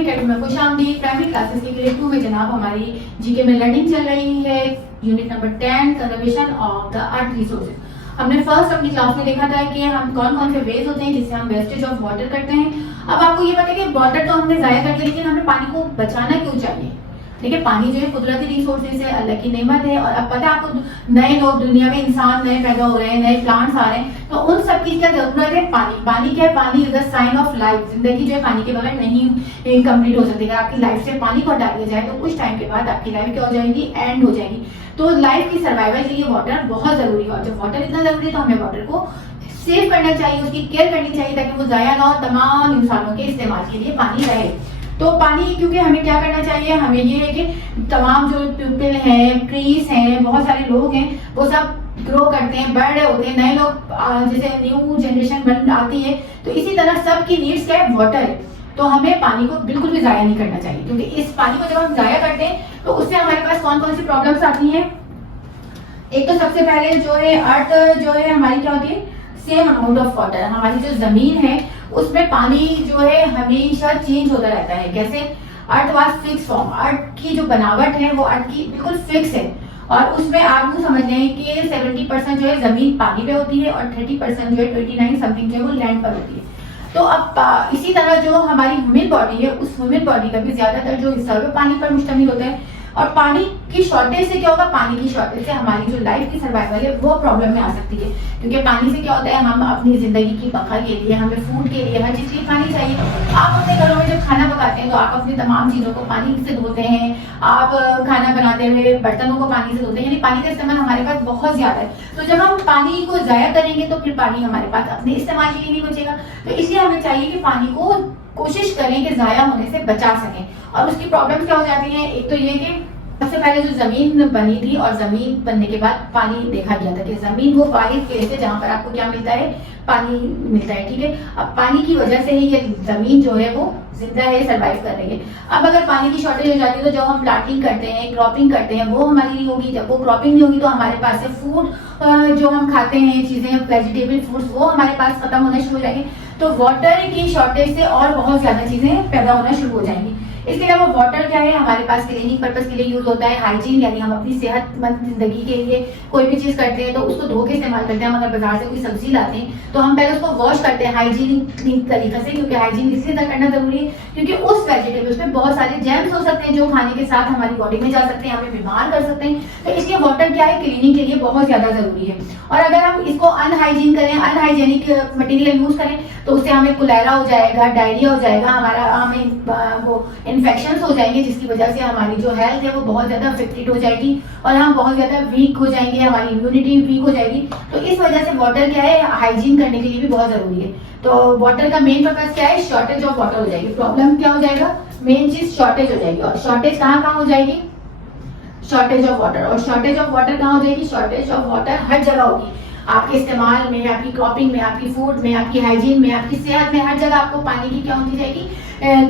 GK academy में खुशामदीद। Primary classes के grade 2 में जनाब हमारी जीके में लर्निंग चल रही है। Unit number 10 conservation of the earth resources. हमने फर्स्ट अपनी क्लास में देखा था कि हम कौन कौन से वेज होते हैं जिससे हम वेस्टेज ऑफ वाटर करते हैं। अब आपको ये पता है कि वाटर तो हमने जाया कर दिया, लेकिन हमें पानी को बचाना क्यों चाहिए। देखिए, पानी जो है कुदरती रिसोर्सेज है, अल्लाह की नेमत है। और अब पता है आपको, नए लोग दुनिया में इंसान नए पैदा हो रहे हैं, नए प्लांट्स आ रहे हैं, तो उन सब की क्या जरूरत है? पानी। पानी क्या है? Pani is the sign of life. जिंदगी जो है पानी के बगैर नहीं कंप्लीट हो सकती। अगर आपकी लाइफ से पानी को हटा दिया जाए तो कुछ टाइम के बाद आपकी लाइफ क्या हो जाएगी? एंड हो जाएगी। तो लाइफ की सर्वाइवल के लिए वाटर बहुत जरूरी है। और जब वाटर इतना जरूरी है तो हमें वाटर को सेव करना चाहिए, उसकी केयर करनी चाहिए ताकि वो जाया ना हो, तमाम इंसानों के इस्तेमाल के लिए पानी रहे। तो पानी क्योंकि हमें क्या करना चाहिए, हमें ये है कि तमाम जो पीपल हैं, ट्रीज हैं, बहुत सारे लोग हैं, वो सब ग्रो करते हैं, बढ़ रहे होते हैं, नए लोग जैसे न्यू जनरेशन बन आती है, तो इसी तरह सबकी नीड्स क्या है? वाटर है। तो हमें पानी को बिल्कुल भी जाया नहीं करना चाहिए, क्योंकि इस पानी को जब हम जाया करते हैं तो उससे हमारे पास कौन कौन सी प्रॉब्लम्स आती हैं। एक तो सबसे पहले जो है अर्थ जो है हमारी क्या होती है? Same amount of water. हमारी जो जमीन है उसमें पानी जो है हमेशा चेंज होता रहता है। कैसे? Earth was fix form. Earth की जो बनावट है वो अर्थ की बिल्कुल फिक्स है, और उसमें आप वो समझ लें कि 70% जो है जमीन पानी पे होती है और 30% जो है 29 समथिंग जो है वो लैंड पर होती है। तो अब इसी तरह जो हमारी ह्यूमन बॉडी है, उस ह्यूमन बॉडी का भी ज्यादातर जो हिस्सा है पानी पर मुश्तमिल होता है। और पानी की शॉर्टेज से क्या होगा? पानी की शॉर्टेज से हमारी जो लाइफ की सर्वाइवल है वो प्रॉब्लम में आ सकती है। क्योंकि पानी से क्या होता है, हम अपनी जिंदगी की बका के लिए, हमें फूड के लिए, हर चीज के लिए पानी चाहिए। आप अपने घरों में जब खाना पकाते हैं तो आप अपनी तमाम चीजों को पानी से धोते हैं। आप खाना बनाते हुए बर्तनों को पानी से धोते हैं, यानी पानी का इस्तेमाल हमारे पास बहुत ज्यादा है। तो जब हम पानी को जाया करेंगे तो फिर पानी हमारे पास अपने इस्तेमाल के लिए नहीं बचेगा। तो इसलिए हमें चाहिए कि पानी को कोशिश करें कि जाया होने से बचा सकें। और उसकी प्रॉब्लम क्या हो जाती है? एक तो ये कि सबसे पहले जो जमीन बनी थी और जमीन बनने के बाद पानी देखा गया था कि जमीन वो वाहिद प्लेस है जहां पर आपको क्या मिलता है? पानी मिलता है। ठीक है, अब पानी की वजह से ही ये जमीन जो है वो जिंदा है, सर्वाइव कर रही है। अब अगर पानी की शॉर्टेज हो जाती है तो जब हम प्लांटिंग करते हैं, क्रॉपिंग करते हैं, वो हमारी नहीं होगी। जब वो क्रॉपिंग नहीं होगी तो हमारे पास से फूड जो हम खाते हैं चीजें, वेजिटेबल फ्रूट्स, वो हमारे पास खत्म होना शुरू हो जाएंगे। तो वाटर की शॉर्टेज से और बहुत ज्यादा चीजें पैदा होना शुरू हो जाएंगी। इसके अलावा वाटर क्या है? हमारे पास क्लीनिंग पर्पस के लिए यूज होता है। हाइजीन, यानी हम अपनी सेहतमंद जिंदगी के लिए कोई भी चीज करते हैं तो उसको धो के इस्तेमाल करते हैं। हम अगर बाजार से कोई सब्जी लाते हैं तो हम पहले उसको वॉश करते हैं हाइजीनिक तरीके से, क्योंकि हाइजीन इसलिए करना जरूरी है क्योंकि उस वेजिटेबल्स में बहुत सारे जर्म्स हो सकते हैं जो खाने के साथ हमारी बॉडी में जा सकते हैं, हमें बीमार कर सकते हैं। तो इसलिए वाटर क्या है? क्लीनिंग के लिए बहुत ज्यादा जरूरी है। और अगर हम इसको अनहाइजीन करें, अनहाइजेनिक मटेरियल यूज करें तो उससे हमें कोलेरा हो जाएगा, डायरिया हो जाएगा, हमें वो इन्फेक्शंस हो जाएंगे, जिसकी वजह से हमारी जो हेल्थ है वो बहुत ज्यादा अफेक्टेड हो जाएगी और हम बहुत ज्यादा वीक हो जाएंगे, हमारी इम्यूनिटी वीक हो जाएगी। तो इस वजह से वाटर क्या है? हाइजीन करने के लिए भी बहुत जरूरी है। तो वाटर का मेन पर्पज क्या है? शॉर्टेज ऑफ वाटर हो जाएगी। प्रॉब्लम क्या हो जाएगा? मेन चीज शॉर्टेज हो जाएगी। और शॉर्टेज कहाँ हो जाएगी? Shortage of water. और शॉर्टेज ऑफ वाटर कहाँ हो जाएगी? शॉर्टेज ऑफ वाटर हर जगह होगी। आपके इस्तेमाल में, आपकी क्रॉपिंग में, आपकी फूड में, आपकी हाइजीन में, आपकी सेहत में, हर जगह आपको पानी की क्या होती जाएगी?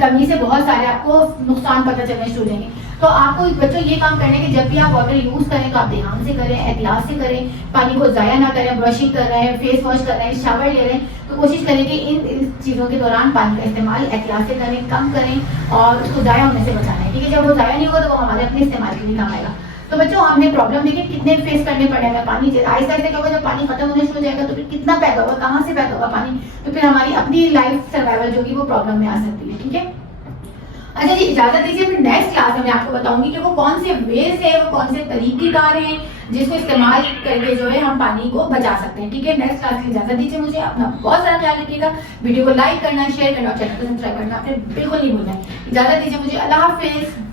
कमी से बहुत सारे आपको नुकसान पता चलने शुरू हो जाएंगे। तो आपको बच्चों ये काम करने कि जब भी आप वाटर यूज करें तो आप ध्यान से करें, एहतियात से करें, पानी को जाया ना करें। ब्रशिंग कर रहे हैं, फेस वॉश कर रहे हैं, शावर ले रहे हैं, तो कोशिश करें कि इन चीजों के दौरान पानी का इस्तेमाल एहतियात से करें, कम करें और उसको जाया होने से बचाना है। ठीक है, जब वो जाया नहीं होगा तो वो हमारे अपने इस्तेमाल के लिए काम आएगा। तो बच्चों, हमने प्रॉब्लम देखिए कितने फेस करने पड़ेगा। पानी आहिस्ता आहिस्ता क्या होगा? जब पानी खत्म होने शुरू हो जाएगा तो फिर कितना पैदा होगा, कहाँ से पैदा होगा पानी? तो फिर हमारी अपनी लाइफ सर्वाइवल जो की वो प्रॉब्लम में आ सकती है। ठीक है, अच्छा जी, इजाजत दीजिए। फिर नेक्स्ट क्लास में मैं आपको बताऊंगी कि वो कौन से वेज है, वो कौन से तरीकेकार हैं जिसको इस्तेमाल करके जो है हम पानी को बचा सकते हैं। ठीक है, नेक्स्ट क्लास की इजाजत दीजिए मुझे। अपना बहुत सारा ख्याल रखिएगा। वीडियो को लाइक करना, शेयर करना और चैनल को सब्सक्राइब करना फिर बिल्कुल नहीं भूलना है। इजाजत दीजिए मुझे। अल्लाह हाफिज।